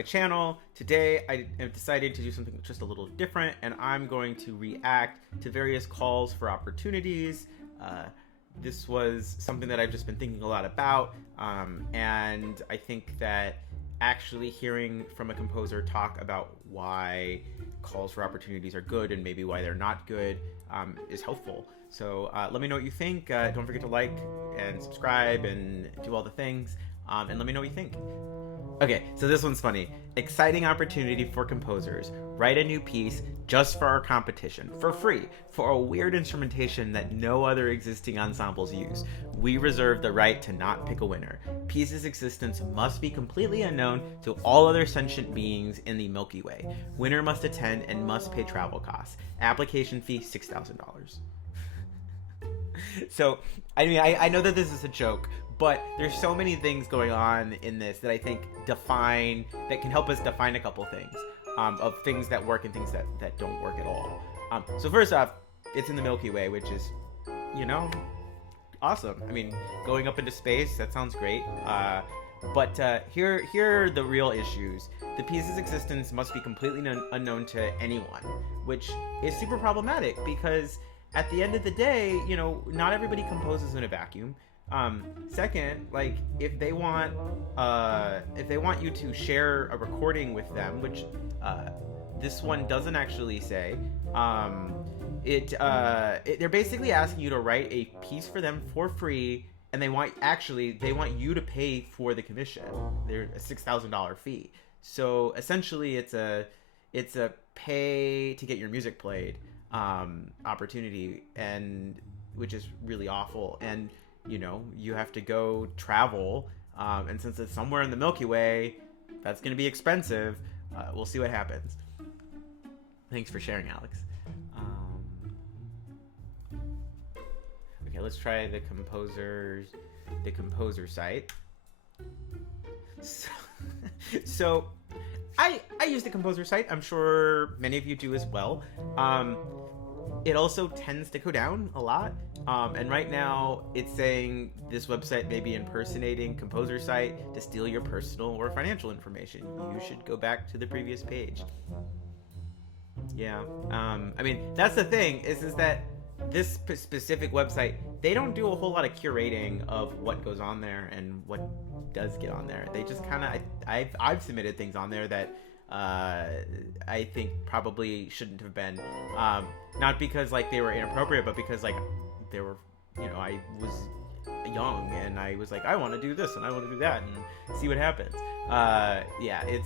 my channel. Today I have decided to do something just a little different, and I'm going to react to various calls for opportunities. This was something that I've just been thinking a lot about, and I think that actually hearing from a composer talk about why calls for opportunities are good and maybe why they're not good is helpful. So let me know what you think. Don't forget to like and subscribe and do all the things, and let me know what you think. Okay, so this one's funny. Exciting opportunity for composers. Write a new piece just for our competition, for free, for a weird instrumentation that no other existing ensembles use. We reserve the right to not pick a winner. Piece's existence must be completely unknown to all other sentient beings in the Milky Way. Winner must attend and must pay travel costs. Application fee, $6,000. So, I mean, I know that this is a joke, but there's so many things going on in this that I think that can help us define a couple things, of things that work and things that don't work at all. So first off, it's in the Milky Way, which is, awesome. I mean, going up into space, that sounds great. But here are the real issues. The piece's existence must be completely unknown to anyone, which is super problematic because at the end of the day, not everybody composes in a vacuum. Second, like if they want you to share a recording with them, which this one doesn't actually say, they're basically asking you to write a piece for them for free, and they want you to pay for the commission. They're a $6,000 fee. So essentially, it's a pay to get your music played opportunity, and which is really awful. And you have to go travel, and since it's somewhere in the Milky Way, that's going to be expensive. We'll see what happens. Thanks for sharing, Alex. Okay, let's try the composer site. So I use the composer site. I'm sure many of you do as well. It also tends to go down a lot. And right now it's saying this website may be impersonating composer site to steal your personal or financial information. You should go back to the previous page. Yeah. I mean, that's the thing is that this specific website, they don't do a whole lot of curating of what goes on there and what does get on there. They just kind of, I've submitted things on there that I think probably shouldn't have been, not because like they were inappropriate, but because like they were, I was young and I was like, I want to do this and I want to do that and see what happens. I hate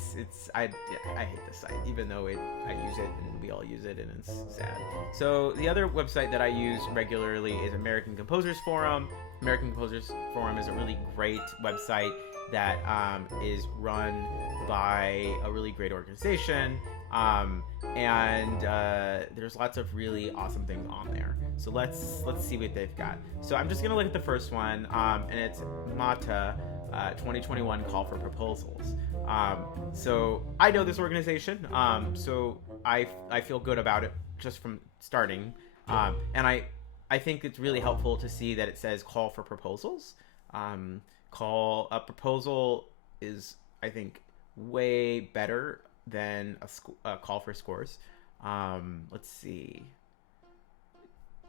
this site, even though I use it and we all use it and it's sad. So the other website that I use regularly is American Composers Forum. American Composers Forum is a really great website that is run by a really great organization, and there's lots of really awesome things on there. So let's see what they've got. So I'm just gonna look at the first one, and it's MATA 2021 Call for Proposals. So I know this organization, so I feel good about it just from starting, and I think it's really helpful to see that it says Call for Proposals. Call a proposal is, I think, way better than a call for scores. Let's see.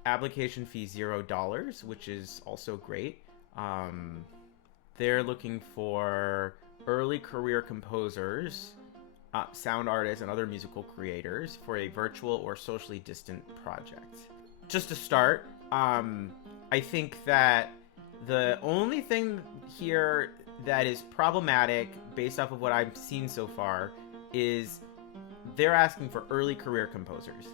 Application fee $0, which is also great. They're looking for early career composers, sound artists, and other musical creators for a virtual or socially distant project. Just to start, I think that the only thing here that is problematic based off of what I've seen so far is they're asking for early career composers.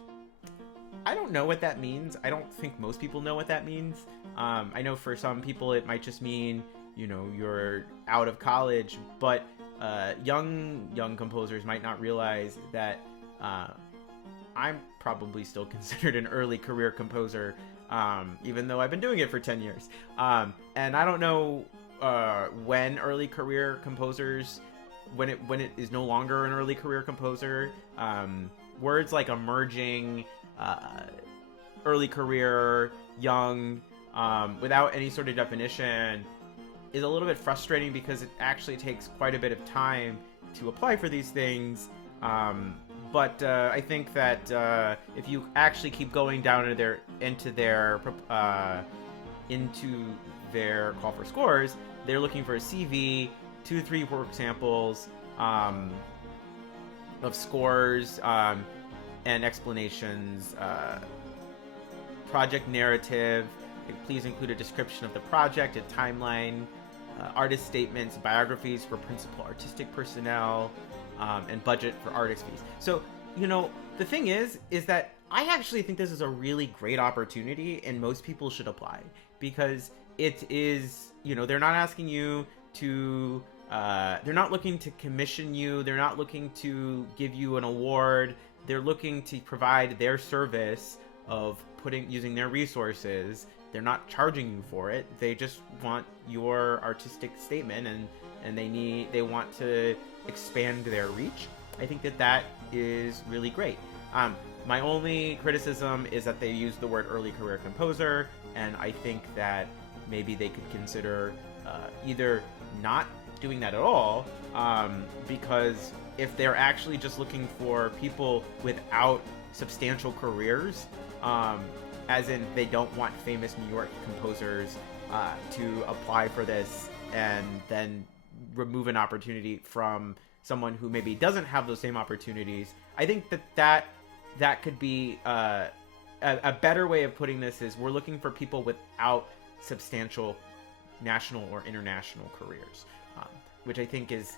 I don't know what that means. I don't think most people know what that means. I know for some people it might just mean, you're out of college, but young composers might not realize that I'm probably still considered an early career composer, even though I've been doing it for 10 years. And I don't know when early career composers, when it is no longer an early career composer. Words like emerging, early career, young, without any sort of definition is a little bit frustrating because it actually takes quite a bit of time to apply for these things. But I think that if you actually keep going down into their call for scores, they're looking for a CV, 2-3 work samples of scores and explanations, project narrative. Please include a description of the project, a timeline, artist statements, biographies for principal artistic personnel, and budget for artist fees. So, the thing is that I actually think this is a really great opportunity, and most people should apply, because it is, they're not asking you to, they're not looking to commission you, they're not looking to give you an award, they're looking to provide their service of using their resources. They're not charging you for it. They just want your artistic statement, and they want to expand their reach. I think that is really great. My only criticism is that they use the word early career composer, and I think that maybe they could consider either not doing that at all, because if they're actually just looking for people without substantial careers, as in they don't want famous New York composers to apply for this and then remove an opportunity from someone who maybe doesn't have those same opportunities. I think that could be a better way of putting this is we're looking for people without substantial national or international careers, which I think is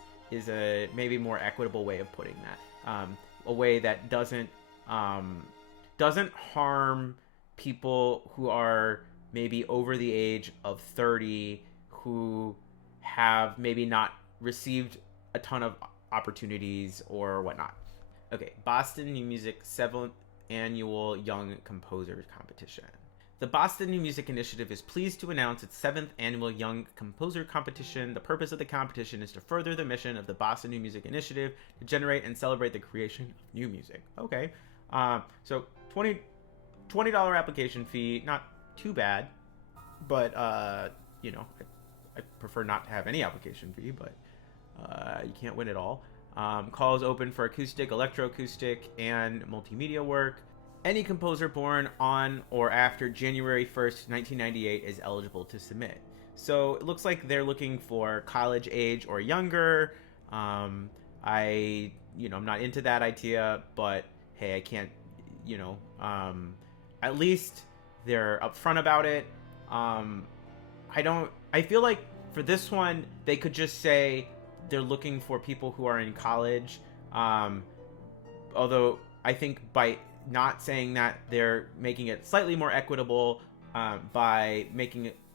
a maybe more equitable way of putting that, a way that doesn't harm people who are maybe over the age of 30 who have maybe not received a ton of opportunities or whatnot. Okay, Boston New Music 7th Annual Young Composers Competition. The Boston New Music Initiative is pleased to announce its 7th Annual Young Composer Competition. The purpose of the competition is to further the mission of the Boston New Music Initiative to generate and celebrate the creation of new music. Okay, so $20 application fee, not too bad, but I prefer not to have any application fee, but you can't win it all. Calls open for acoustic, electroacoustic, and multimedia work. Any composer born on or after January 1st, 1998 is eligible to submit. So it looks like they're looking for college age or younger. I'm not into that idea, but hey, I can't, at least they're upfront about it. I feel like for this one, they could just say they're looking for people who are in college. Although I think by not saying that, they're making it slightly more equitable by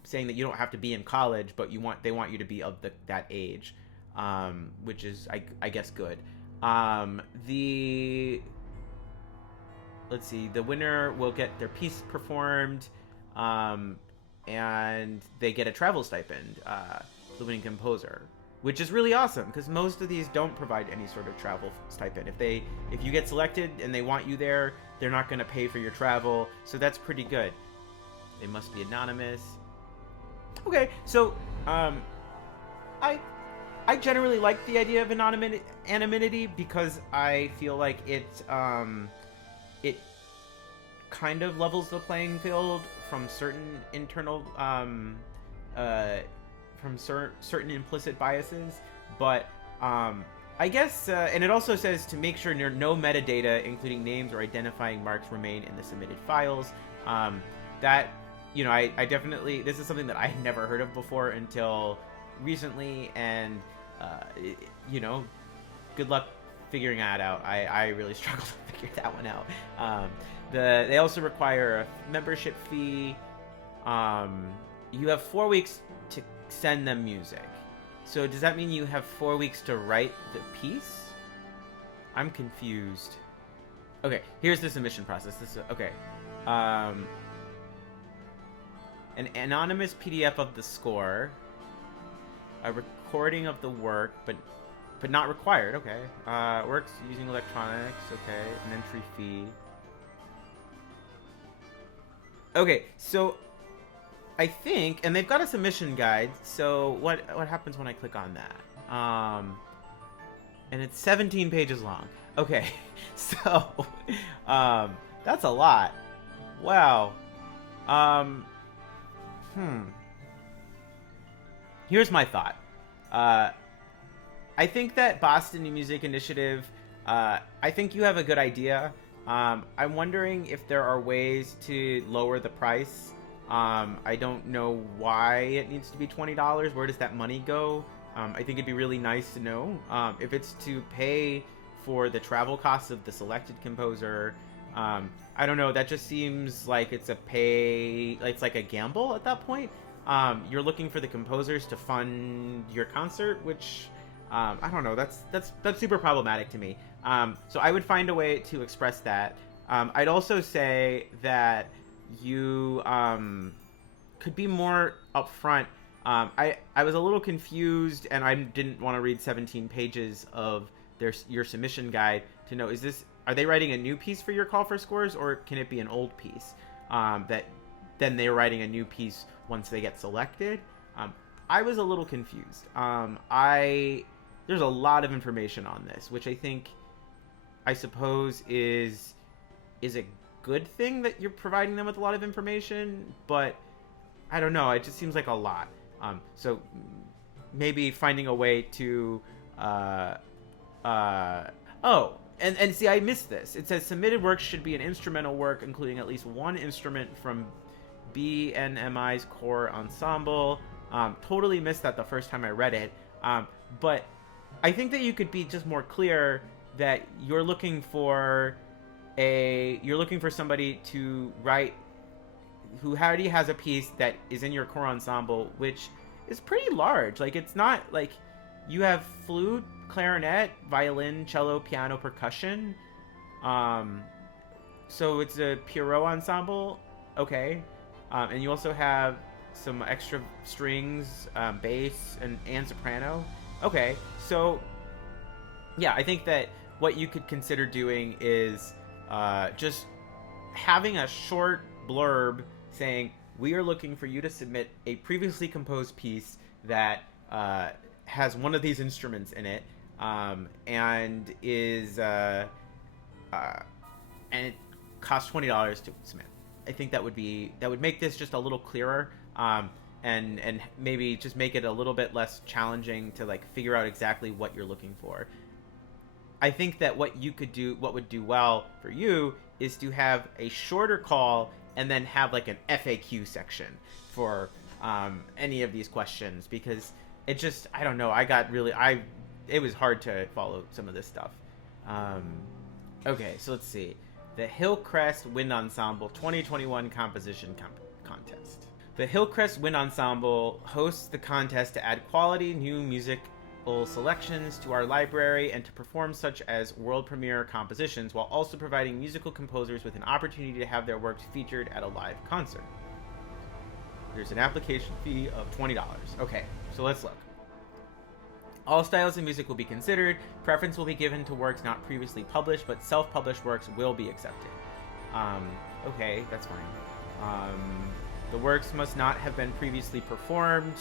saying that you don't have to be in college, but they want you to be of that age, which is I guess good. Let's see, the winner will get their piece performed, and they get a travel stipend, the winning composer, which is really awesome because most of these don't provide any sort of travel stipend. If you get selected and they want you there, they're not going to pay for your travel, so that's pretty good. They must be anonymous. Okay, so I generally like the idea of anonymity because I feel like it kind of levels the playing field from certain internal certain implicit biases, but I guess and it also says to make sure no metadata including names or identifying marks remain in the submitted files. That I definitely, this is something that I had never heard of before until recently, and good luck figuring that out. I really struggled to figure that one out. They also require a membership fee. You have 4 weeks to send them music. So does that mean you have 4 weeks to write the piece? I'm confused. Okay, here's the submission process. Okay. An anonymous PDF of the score, a recording of the work, but not required. Okay. Works using electronics. Okay, an entry fee. Okay, so I think, and they've got a submission guide. So what happens when I click on that? And it's 17 pages long. Okay, so that's a lot. Wow. Um, Here's my thought. I think that Boston New Music Initiative, I think you have a good idea. I'm wondering if there are ways to lower the price. I don't know why it needs to be $20. Where does that money go? I think it'd be really nice to know. If it's to pay for the travel costs of the selected composer, I don't know. That just seems like it's it's like a gamble at that point. You're looking for the composers to fund your concert, which I don't know. That's super problematic to me. So I would find a way to express that. I'd also say that you could be more upfront. I was a little confused, and I didn't want to read 17 pages of your submission guide to know, are they writing a new piece for your call for scores, or can it be an old piece that then they're writing a new piece once they get selected? I was a little confused. There's a lot of information on this, which I suppose is a good thing that you're providing them with a lot of information, but I don't know. It just seems like a lot. So maybe finding a way to and see, I missed this. It says submitted work should be an instrumental work, including at least one instrument from BNMI's core ensemble. Totally missed that the first time I read it. But I think that you could be just more clear that you're looking for somebody to write who already has a piece that is in your core ensemble, which is pretty large. Like, it's not like you have flute, clarinet, violin, cello, piano, percussion. So it's a Pierrot ensemble. Okay. And you also have some extra strings, bass, and soprano. Okay. So, yeah, I think that what you could consider doing is just having a short blurb saying, we are looking for you to submit a previously composed piece that has one of these instruments in it, and it costs $20 to submit. I think that would make this just a little clearer, and maybe just make it a little bit less challenging to like figure out exactly what you're looking for. I think that what would do well for you is to have a shorter call and then have like an FAQ section for any of these questions, because it just, I don't know, it was hard to follow some of this stuff. Okay, so let's see. The Hillcrest Wind Ensemble 2021 Composition Contest. The Hillcrest Wind Ensemble hosts the contest to add quality new musical selections to our library and to perform such as world premiere compositions, while also providing musical composers with an opportunity to have their works featured at a live concert. There's an application fee of $20. Okay, so let's look. All styles of music will be considered. Preference will be given to works not previously published, but self-published works will be accepted. Okay, that's fine. The works must not have been previously performed.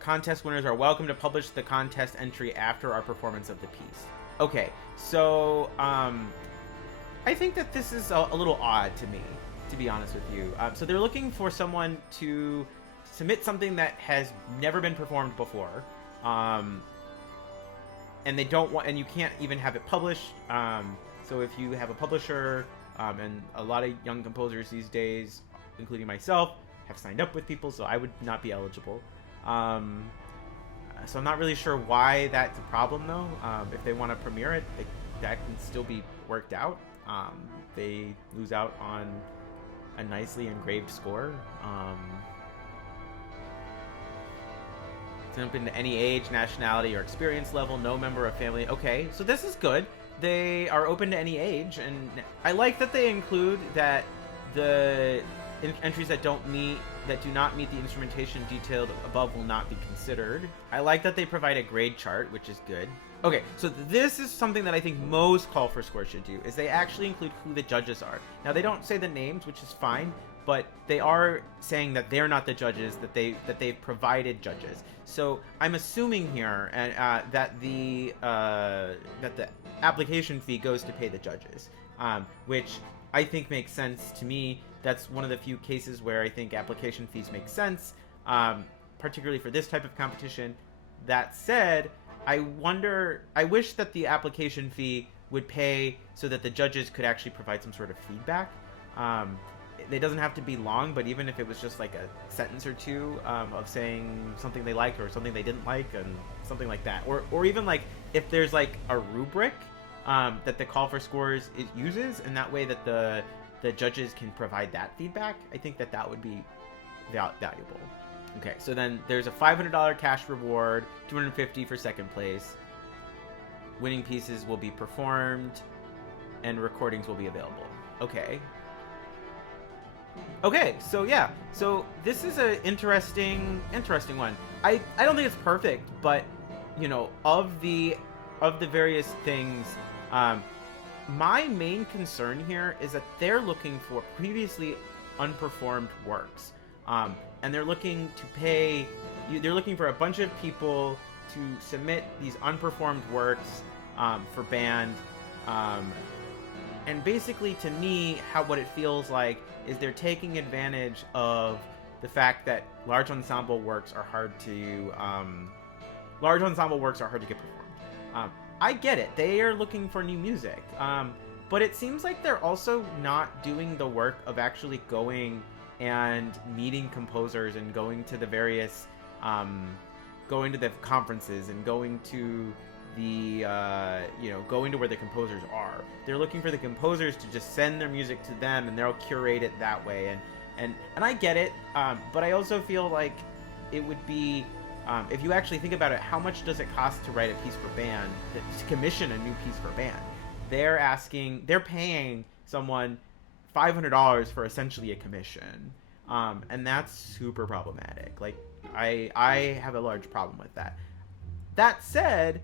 Contest winners are welcome to publish the contest entry after our performance of the piece. Okay, so I think that this is a little odd to me, to be honest with you. So they're looking for someone to submit something that has never been performed before, and they don't want, and you can't even have it published. So if you have a publisher, and a lot of young composers these days, including myself, have signed up with people, so I would not be eligible. So I'm not really sure why that's a problem, though. If they want to premiere it, that can still be worked out. They lose out on a nicely engraved score. It's open to any age, nationality, or experience level. No member of family. Okay, so this is good. They are open to any age, and I like that they include that the entries that do not meet the instrumentation detailed above will not be considered. I like that they provide a grade chart, which is good. Okay, so this is something that I think most call for scores should do, is they actually include who the judges are. Now, they don't say the names, which is fine, but they are saying that they're not the judges, that they've provided judges. So I'm assuming here that the application fee goes to pay the judges, which I think makes sense to me. That's one of the few cases where I think application fees make sense, particularly for this type of competition. That said, I wish that the application fee would pay so that the judges could actually provide some sort of feedback. It doesn't have to be long, but even if it was just like a sentence or two of saying something they liked or something they didn't like and something like that. Or even like if there's like a rubric that the call for scores uses, and that way that the judges can provide that feedback, I think that would be valuable. Okay, so then there's a $500 cash reward, $250 for second place. Winning pieces will be performed, and recordings will be available. Okay. Okay, so yeah, so this is an interesting one. I don't think it's perfect, but you know, of the various things, my main concern here is that they're looking for previously unperformed works, and they're looking for a bunch of people to submit these unperformed works for band, and basically to me, what it feels like is they're taking advantage of the fact that large ensemble works are hard to get performed. I get it. They are looking for new music. But it seems like they're also not doing the work of actually going and meeting composers and going to the various, going to the conferences and going to the, going to where the composers are. They're looking for the composers to just send their music to them, and they'll curate it that way. And I get it, but I also feel like it would be, if you actually think about it, how much does it cost to write a piece for band, to commission a new piece for band? They're paying someone $500 for essentially a commission, and that's super problematic. Like, I have a large problem with that. That said,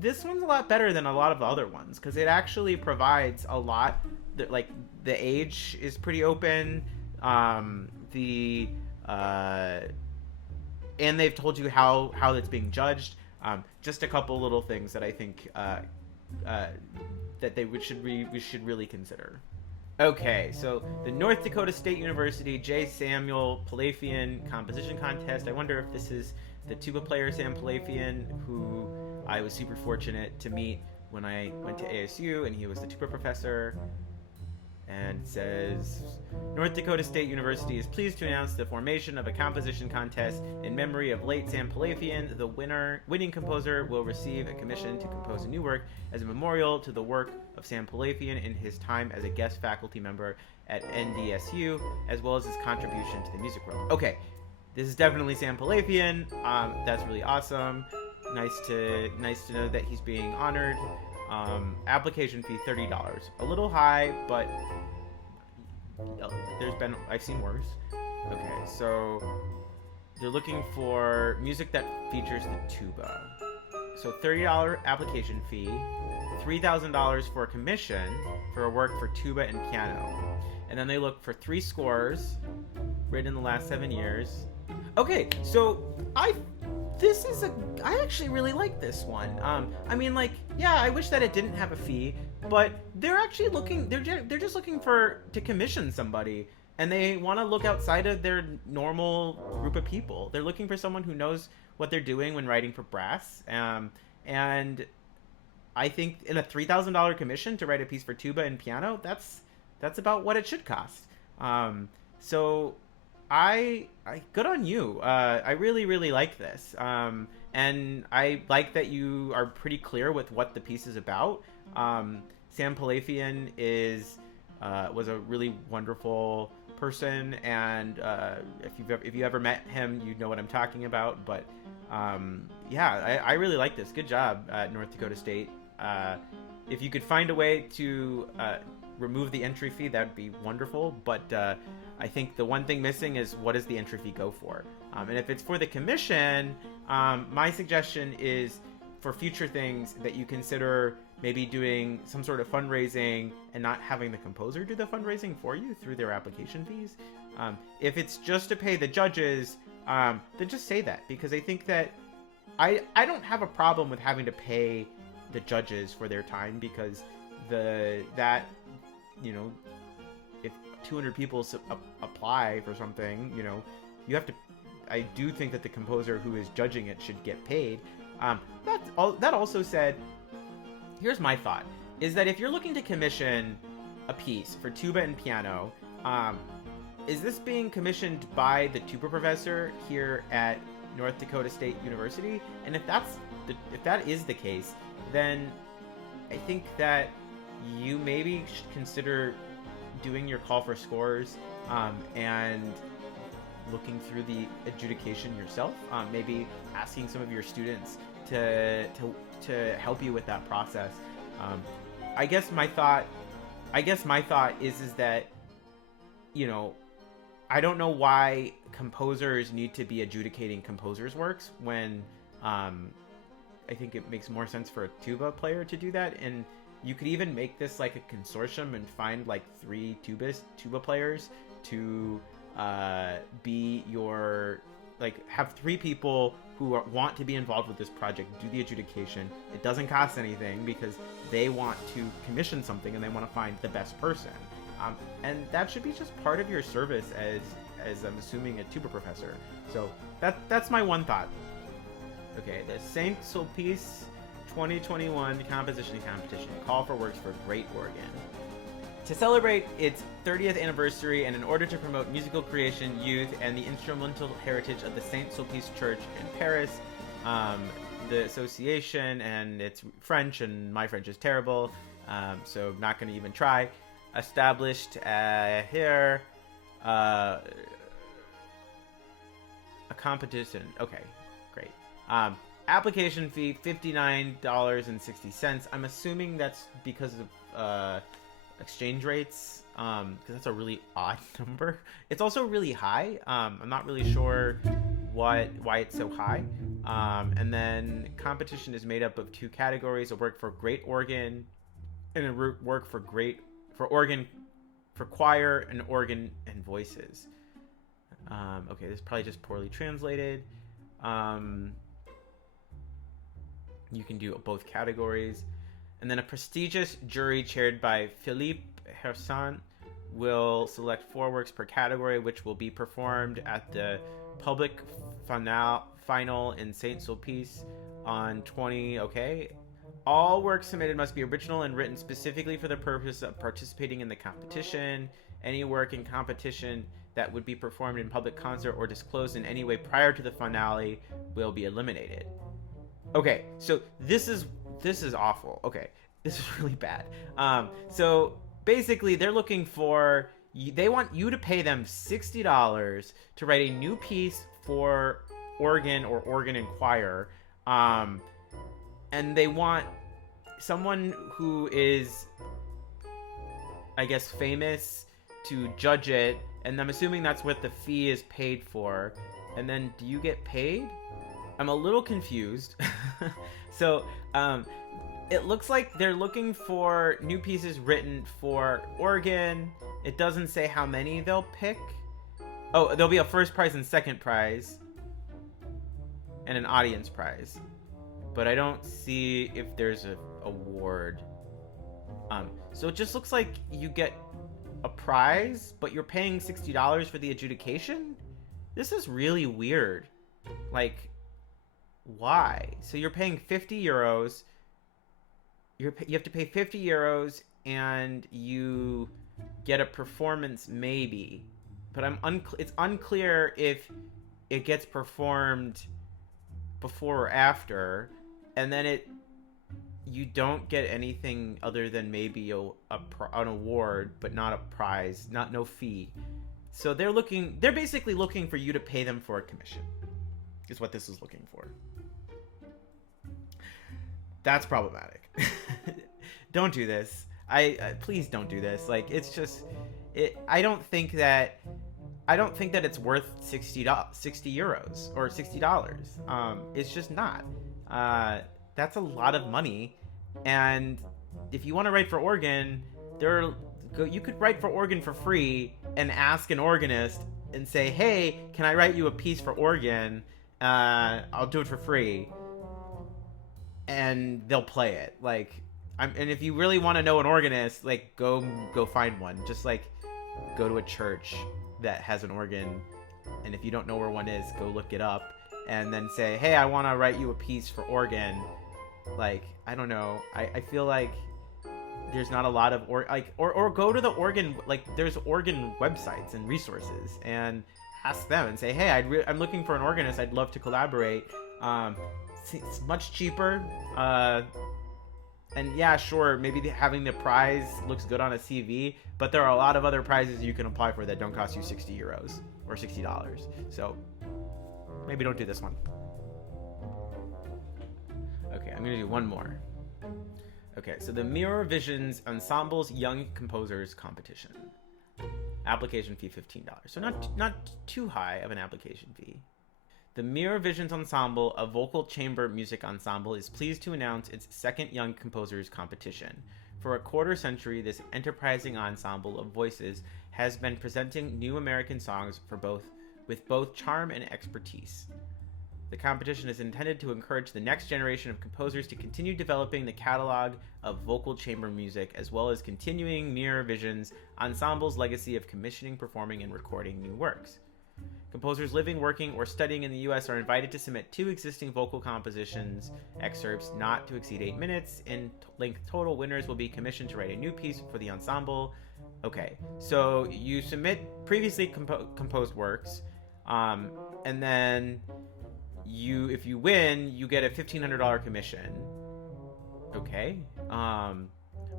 this one's a lot better than a lot of the other ones, because it actually provides a lot. Like, the age is pretty open, and they've told you how it's being judged. Just a couple little things that I think that we should really consider. Okay, so the North Dakota State University J. Samuel Palathian Composition Contest. I wonder if this is the tuba player Sam Palathian, who I was super fortunate to meet when I went to ASU, and he was the tuba professor. And it says, North Dakota State University is pleased to announce the formation of a composition contest in memory of late Sam Palathian. The winning composer will receive a commission to compose a new work as a memorial to the work of Sam Palathian in his time as a guest faculty member at NDSU, as well as his contribution to the music world. Okay, this is definitely Sam Palathian. That's really awesome. Nice to know that he's being honored. Application fee $30. A little high, but I've seen worse. Okay, so they're looking for music that features the tuba. So $30 application fee, $3,000 for a commission for a work for tuba and piano. And then they look for 3 scores written in the last 7 years. Okay, so I actually really like this one. I mean, like, yeah, I wish that it didn't have a fee, but they're actually they're just looking to commission somebody, and they want to look outside of their normal group of people. They're looking for someone who knows what they're doing when writing for brass, and I think in a $3,000 commission to write a piece for tuba and piano, that's about what it should cost. So I good on you. I really, really like this. And I like that you are pretty clear with what the piece is about. Sam Palathian was a really wonderful person, and if you ever met him, you know what I'm talking about. But yeah, I really like this. Good job, North Dakota State. If you could find a way to remove the entry fee, that would be wonderful. But I think the one thing missing is, what does the entry fee go for? And if it's for the commission, my suggestion is for future things that you consider maybe doing some sort of fundraising and not having the composer do the fundraising for you through their application fees. If it's just to pay the judges, then just say that, because I think that I don't have a problem with having to pay the judges for their time, because that you know, if 200 people apply for something, you know, you have to. I do think that the composer who is judging it should get paid. That also said, here's my thought: is that if you're looking to commission a piece for tuba and piano, is this being commissioned by the tuba professor here at North Dakota State University? And if that is the case, then I think that you maybe should consider doing your call for scores and looking through the adjudication yourself. Maybe asking some of your students to help you with that process. I guess my thought is that, you know, I don't know why composers need to be adjudicating composers' works when I think it makes more sense for a tuba player to do that. And you could even make this like a consortium and find like 3 tuba players to be your, like, have 3 people who want to be involved with this project do the adjudication. It doesn't cost anything because they want to commission something and they want to find the best person. And that should be just part of your service as I'm assuming a tuba professor. So that's my one thought. Okay, the Saint Sulpice 2021 Composition Competition. Call for works for Great Oregon. To celebrate its 30th anniversary and in order to promote musical creation, youth, and the instrumental heritage of the Saint Sulpice Church in Paris, the association, and it's French, and my French is terrible, so I'm not going to even try, established here a competition. Okay, great. Application fee $59.60. I'm assuming that's because of exchange rates, because that's a really odd number. It's also really high. I'm not really sure why it's so high. And then competition is made up of 2 categories: a work for Great Organ and a work for organ, for choir and organ and voices. Okay, this is probably just poorly translated. You can do both categories. And then a prestigious jury chaired by Philippe Hersan will select 4 works per category, which will be performed at the public final in Saint Sulpice on 20. Okay. All works submitted must be original and written specifically for the purpose of participating in the competition. Any work in competition that would be performed in public concert or disclosed in any way prior to the finale will be eliminated. Okay, so this is awful. Okay, this is really bad. So basically, they want you to pay them $60 to write a new piece for organ or organ and choir, and they want someone who is, I guess, famous to judge it, and I'm assuming that's what the fee is paid for. And then, do you get paid? I'm a little confused. So, it looks like they're looking for new pieces written for organ. It doesn't say how many they'll pick. Oh, there'll be a first prize and second prize, and an audience prize. But I don't see if there's an award. So it just looks like you get a prize, but you're paying $60 for the adjudication? This is really weird. Like, why? So you're paying 50 euros. You have to pay 50 euros and you get a performance maybe. But it's unclear if it gets performed before or after, and then you don't get anything other than maybe an award, but not a prize, no fee. So they're basically looking for you to pay them for a commission, is what this is looking for. That's problematic. Don't do this. Please don't do this. Like, it's just, I don't think that it's worth 60 euros or $60. It's just not. That's a lot of money, and if you want to write for organ, you could write for organ for free and ask an organist and say, hey, can I write you a piece for organ? I'll do it for free. And they'll play it. Like, and if you really want to know an organist, like, go find one. Just like go to a church that has an organ, and if you don't know where one is, go look it up, and then say, hey, I want to write you a piece for organ. Like, I don't know. I feel like there's not a lot of or go to the organ, like, there's organ websites and resources, and ask them and say, hey, I'm looking for an organist. I'd love to collaborate. It's much cheaper. And yeah, sure, maybe having the prize looks good on a CV, but there are a lot of other prizes you can apply for that don't cost you 60 euros or $60. So maybe don't do this one. Okay, I'm gonna do one more. Okay, so the Mirror Visions Ensemble's Young Composers Competition. Application fee $15. So not too high of an application fee. The Mirror Visions Ensemble, a vocal chamber music ensemble, is pleased to announce its second Young Composers Competition. For a quarter century, this enterprising ensemble of voices has been presenting new American songs with both charm and expertise. The competition is intended to encourage the next generation of composers to continue developing the catalog of vocal chamber music, as well as continuing Mirror Visions Ensemble's legacy of commissioning, performing, and recording new works. Composers living, working, or studying in the U.S. are invited to submit 2 existing vocal compositions excerpts not to exceed 8 minutes in length total. Winners will be commissioned to write a new piece for the ensemble. Okay, so you submit previously composed works, and then if you win, you get a $1,500 commission. Okay.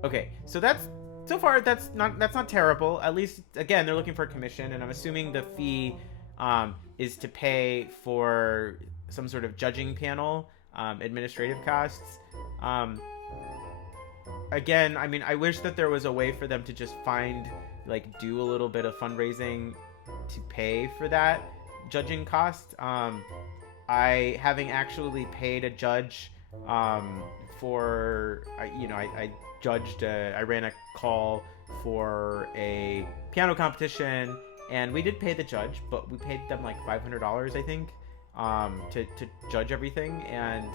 Okay, so that's not terrible. At least, again, they're looking for a commission, and I'm assuming the fee is to pay for some sort of judging panel, administrative costs. Again, I mean, I wish that there was a way for them to just do a little bit of fundraising to pay for that judging cost. I having actually paid a judge for, I judged, I ran a call for a piano competition, and we did pay the judge, but we paid them like $500, I think, to judge everything. And,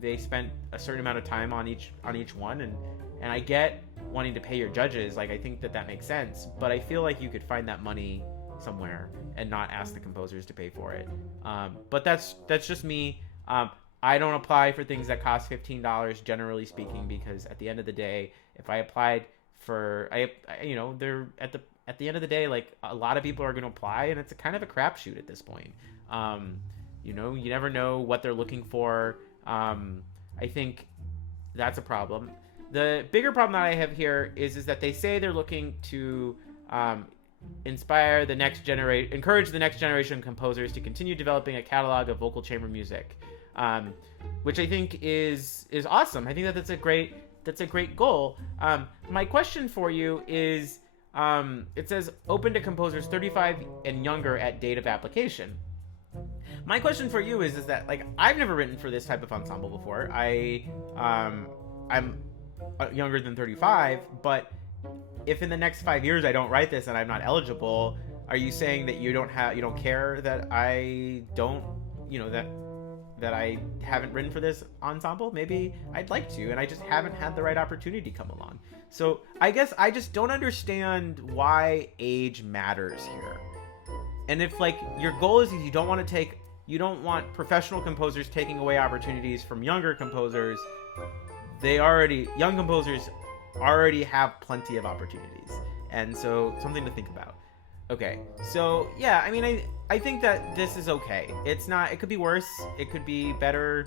they spent a certain amount of time on each one. And I get wanting to pay your judges. Like, I think that makes sense, but I feel like you could find that money somewhere and not ask the composers to pay for it. But that's just me. I don't apply for things that cost $15, generally speaking, because at the end of the day, if I applied for, they're at the end of the day, like, a lot of people are going to apply, and it's a kind of a crapshoot at this point. You never know what they're looking for. I think that's a problem. The bigger problem that I have here is that they say they're looking to encourage the next generation of composers to continue developing a catalog of vocal chamber music, which I think is awesome. I think that's a great goal. My question for you is, it says open to composers 35 and younger at date of application. My question for you is that, like, I've never written for this type of ensemble before. I'm younger than 35, but if in the next 5 years I don't write this and I'm not eligible, are you saying that you don't care that I don't, that I haven't written for this ensemble? Maybe I'd like to, and I just haven't had the right opportunity come along. So I guess I just don't understand why age matters here. And if, like, your goal is you don't want professional composers taking away opportunities from younger composers, young composers already have plenty of opportunities. And so, something to think about. Okay, so yeah, I mean, I think that this is okay. It could be worse, it could be better.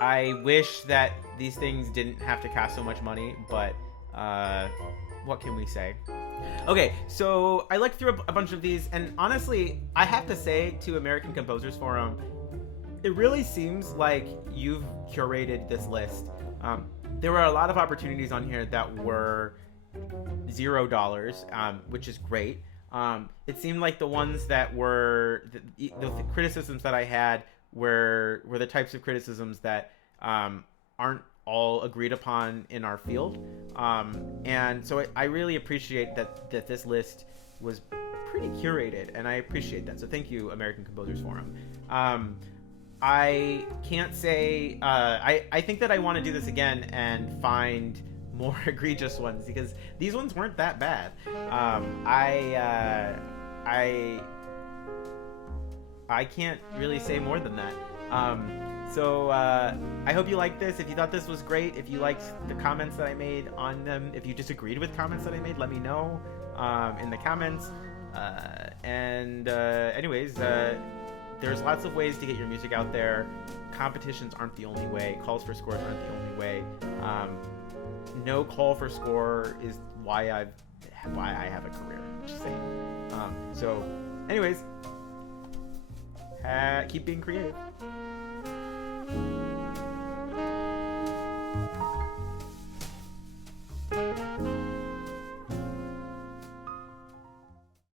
I wish that these things didn't have to cost so much money, but what can we say? Okay, so I looked through a bunch of these, and honestly, I have to say, to American Composers Forum, it really seems like you've curated this list. There were a lot of opportunities on here that were $0, which is great. It seemed like the ones that were the criticisms that I had were the types of criticisms that aren't all agreed upon in our field. And so I really appreciate that this list was pretty curated, and I appreciate that. So thank you, American Composers Forum. I can't say I think that I want to do this again and find more egregious ones, because these ones weren't that bad. I can't really say more than that. So I hope you liked this. If you thought this was great, if you liked the comments that I made on them, if you disagreed with comments that I made, let me know in the comments. Anyways, there's lots of ways to get your music out there. Competitions aren't the only way. Calls for scores aren't the only way. No call for score is why I have a career. Just saying. So, anyways, keep being creative.